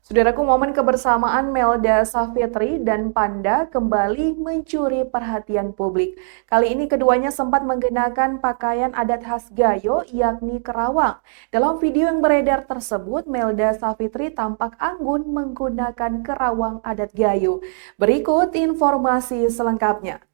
Saudaraku, momen kebersamaan Melda Savitri dan Panda kembali mencuri perhatian publik. Kali ini keduanya sempat mengenakan pakaian adat khas Gayo, yakni kerawang. Dalam video yang beredar tersebut, Melda Savitri tampak anggun menggunakan kerawang adat Gayo. Berikut informasi selengkapnya.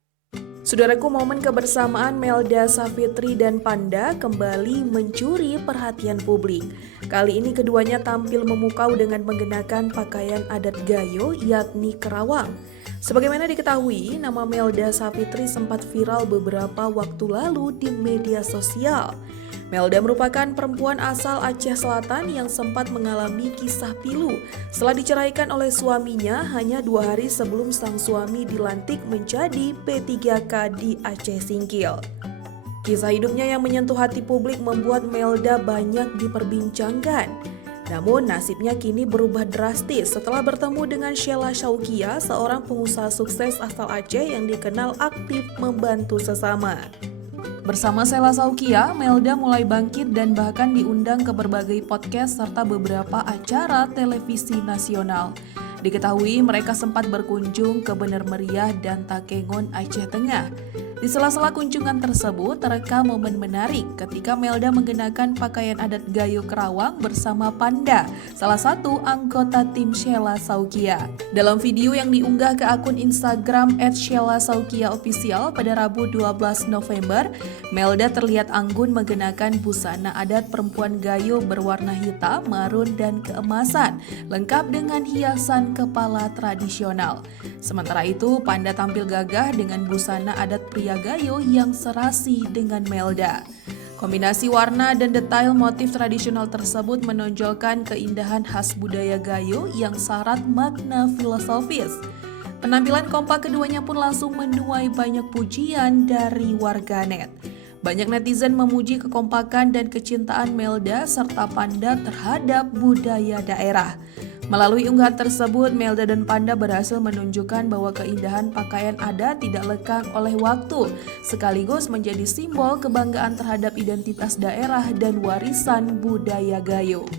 Saudaraku, momen kebersamaan Melda Savitri dan Panda kembali mencuri perhatian publik. Kali ini keduanya tampil memukau dengan mengenakan pakaian adat Gayo, yakni kerawang. Sebagaimana diketahui, nama Melda Savitri sempat viral beberapa waktu lalu di media sosial. Melda merupakan perempuan asal Aceh Selatan yang sempat mengalami kisah pilu setelah diceraikan oleh suaminya hanya 2 hari sebelum sang suami dilantik menjadi P3K di Aceh Singkil. Kisah hidupnya yang menyentuh hati publik membuat Melda banyak diperbincangkan. Namun nasibnya kini berubah drastis setelah bertemu dengan Sheila Saukia, seorang pengusaha sukses asal Aceh yang dikenal aktif membantu sesama. Bersama Sheila Saukia, Melda mulai bangkit dan bahkan diundang ke berbagai podcast serta beberapa acara televisi nasional. Diketahui mereka sempat berkunjung ke Bener Meriah dan Takengon, Aceh Tengah. Di sela-sela kunjungan tersebut terekam momen menarik ketika Melda mengenakan pakaian adat Gayo Kerawang bersama Panda, salah satu anggota tim Sheila Saukia. Dalam video yang diunggah ke akun Instagram @SheilaSaukiaOfficial pada Rabu 12 November, Melda terlihat anggun mengenakan busana adat perempuan Gayo berwarna hitam, marun, dan keemasan, lengkap dengan hiasan kepala tradisional. Sementara itu, Panda tampil gagah dengan busana adat pria Gayo yang serasi dengan Melda. Kombinasi warna dan detail motif tradisional tersebut menonjolkan keindahan khas budaya Gayo yang syarat makna filosofis. Penampilan kompak keduanya pun langsung menuai banyak pujian dari warganet. Banyak netizen memuji kekompakan dan kecintaan Melda serta Panda terhadap budaya daerah. Melalui unggahan tersebut, Melda dan Panda berhasil menunjukkan bahwa keindahan pakaian adat tidak lekang oleh waktu, sekaligus menjadi simbol kebanggaan terhadap identitas daerah dan warisan budaya Gayo.